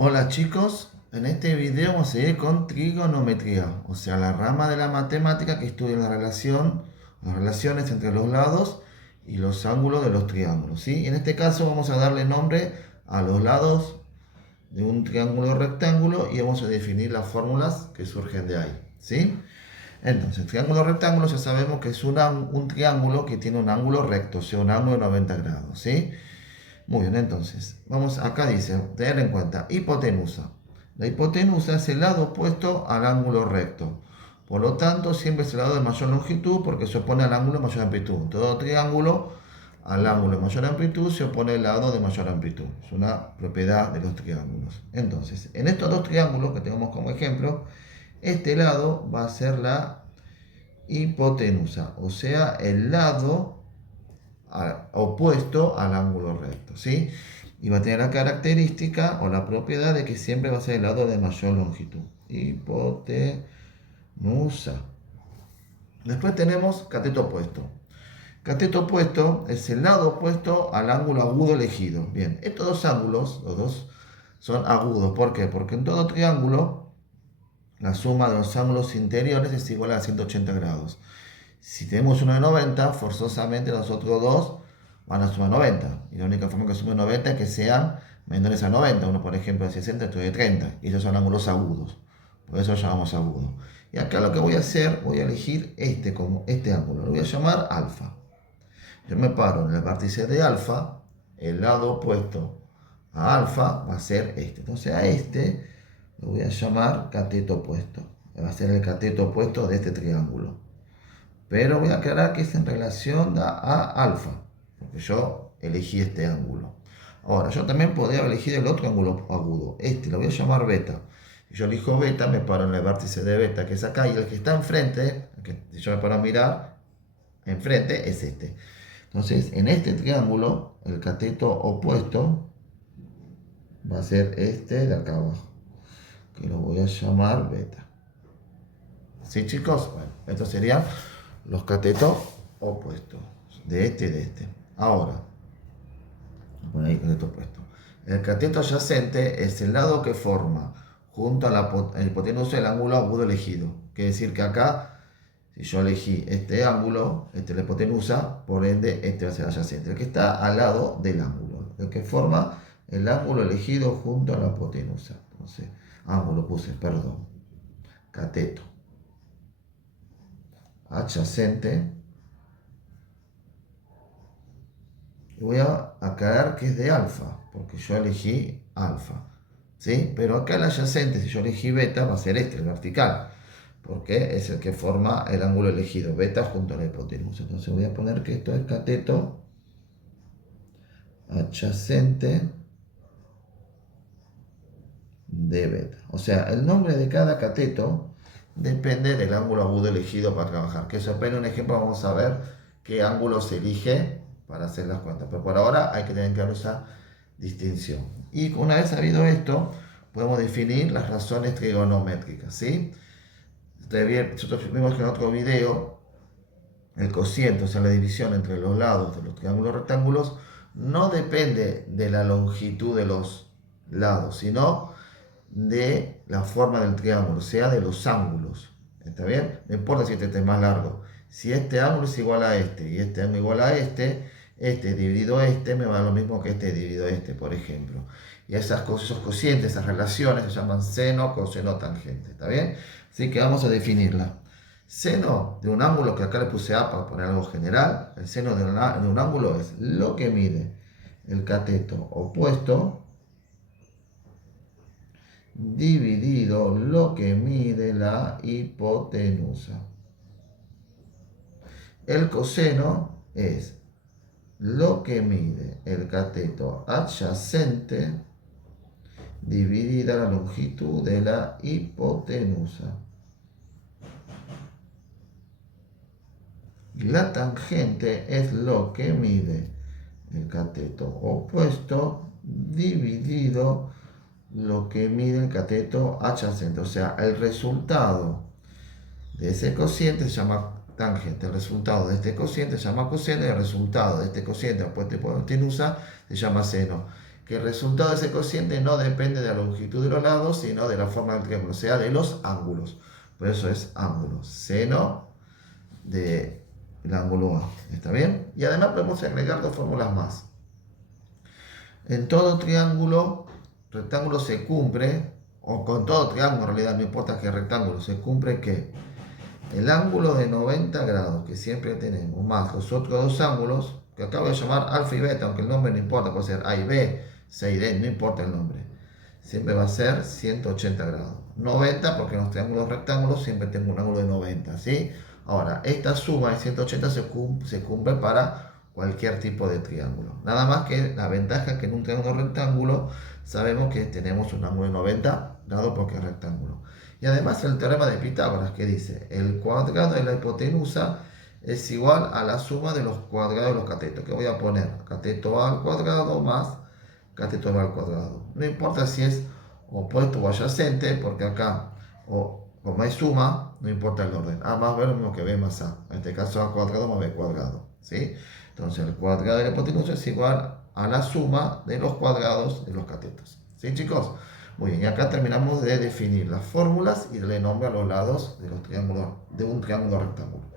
Hola chicos, en este video vamos a seguir con trigonometría, o sea, la rama de la matemática que estudia las relaciones entre los lados y los ángulos de los triángulos, ¿sí? En este caso vamos a darle nombre a los lados de un triángulo rectángulo y vamos a definir las fórmulas que surgen de ahí, ¿sí? Entonces, triángulo rectángulo ya sabemos que es un triángulo que tiene un ángulo recto, o sea, un ángulo de 90 grados, ¿sí? Muy bien, entonces, vamos acá dice, tener en cuenta, hipotenusa. La hipotenusa es el lado opuesto al ángulo recto. Por lo tanto, siempre es el lado de mayor longitud porque se opone al ángulo de mayor amplitud. Todo triángulo al ángulo de mayor amplitud se opone el lado de mayor amplitud. Es una propiedad de los triángulos. Entonces, en estos dos triángulos que tenemos como ejemplo, este lado va a ser la hipotenusa, o sea, el lado opuesto al ángulo recto, ¿sí? Y va a tener la característica o la propiedad de que siempre va a ser el lado de mayor longitud. Hipotenusa. Después tenemos cateto opuesto. Cateto opuesto es el lado opuesto al ángulo agudo elegido. Bien, estos dos ángulos, los dos, son agudos. ¿Por qué? Porque en todo triángulo la suma de los ángulos interiores es igual a 180 grados. Si tenemos uno de 90, forzosamente los otros dos van a sumar 90. Y la única forma que sumen 90 es que sean menores a 90. Uno, por ejemplo, de 60, otro de 30. Y esos son ángulos agudos. Por eso lo llamamos agudo. Y acá lo que voy a hacer, voy a elegir este como este ángulo. Lo voy a llamar alfa. Yo me paro en el vértice de alfa. El lado opuesto a alfa va a ser este. Entonces a este lo voy a llamar cateto opuesto. Va a ser el cateto opuesto de este triángulo. Pero voy a aclarar que es en relación a alfa, porque yo elegí este ángulo. Ahora, yo también podría elegir el otro ángulo agudo. Este lo voy a llamar beta. Si yo elijo beta, me paro en el vértice de beta, que es acá, y el que está enfrente, si yo me paro a mirar, enfrente, es este. Entonces, en este triángulo, el cateto opuesto va a ser este de acá abajo, que lo voy a llamar beta. ¿Sí, chicos? Bueno, estos serían los catetos opuestos, de este y de este. Ahora, por ahí cateto opuesto. El cateto adyacente es el lado que forma junto a la hipotenusa el ángulo agudo elegido. Quiere decir que acá, si yo elegí este ángulo, este es la hipotenusa, por ende este va a ser adyacente. El que está al lado del ángulo, el que forma el ángulo elegido junto a la hipotenusa. Entonces, ángulo puse, perdón, cateto adyacente. Y voy a aclarar que es de alfa, porque yo elegí alfa, ¿sí? Pero acá el adyacente, si yo elegí beta, va a ser este, el vertical, porque es el que forma el ángulo elegido, beta junto a la hipotenusa. Entonces voy a poner que esto es cateto adyacente de beta. O sea, el nombre de cada cateto depende del ángulo agudo elegido para trabajar. Que eso apenas un ejemplo, vamos a ver qué ángulo se elige para hacer las cuentas. Pero por ahora hay que tener claro esa distinción. Y una vez sabido esto, podemos definir las razones trigonométricas, ¿sí? Nosotros vimos que en otro video el cociente, o sea, la división entre los lados de los triángulos rectángulos, no depende de la longitud de los lados, sino de la forma del triángulo, o sea, de los ángulos. ¿Está bien? No importa si este es más largo. Si este ángulo es igual a este y este ángulo igual a este dividido este me va a lo mismo que este dividido este, por ejemplo. Y esas cosas, esos cocientes, esas relaciones se llaman seno, coseno, tangente. ¿Está bien? Así que vamos a definirla. Seno de un ángulo, que acá le puse A para poner algo general, el seno de un ángulo es lo que mide el cateto opuesto dividido lo que mide la hipotenusa. El coseno es lo que mide el cateto adyacente dividida la longitud de la hipotenusa. La tangente es lo que mide el cateto opuesto dividido lo que mide el cateto adyacente. O sea, el resultado de ese cociente se llama tangente. El resultado de este cociente se llama coseno y el resultado de este cociente opuesto a hipotenusa se llama seno. que el resultado de ese cociente no depende de la longitud de los lados, sino de la forma del triángulo, o sea, de los ángulos. Por eso es ángulo, seno del ángulo A. ¿Está bien? Y además podemos agregar dos fórmulas más. En todo triángulo, rectángulo se cumple, o con todo triángulo en realidad, no importa qué rectángulo, se cumple que el ángulo de 90 grados que siempre tenemos, más los otros dos ángulos, que acabo de llamar alfa y beta, aunque el nombre no importa, puede ser A y B, C y D, no importa el nombre. Siempre va a ser 180 grados. 90 porque en los triángulos rectángulos siempre tengo un ángulo de 90, ¿sí? Ahora, esta suma de 180 se cumple para cualquier tipo de triángulo. Nada más que la ventaja es que en un triángulo rectángulo sabemos que tenemos un ángulo de 90 grados porque es rectángulo. Y además el teorema de Pitágoras que dice el cuadrado de la hipotenusa es igual a la suma de los cuadrados de los catetos. Que voy a poner cateto A al cuadrado más cateto B al cuadrado. No importa si es opuesto o adyacente, porque acá, como hay suma, no importa el orden. A más B es lo mismo que B más A. En este caso A cuadrado más B cuadrado. ¿Sí? Entonces el cuadrado de la hipotenusa es igual a la suma de los cuadrados de los catetos. ¿Sí, chicos? Muy bien, y acá terminamos de definir las fórmulas y darle nombre a los lados de los triángulos, de un triángulo rectangular.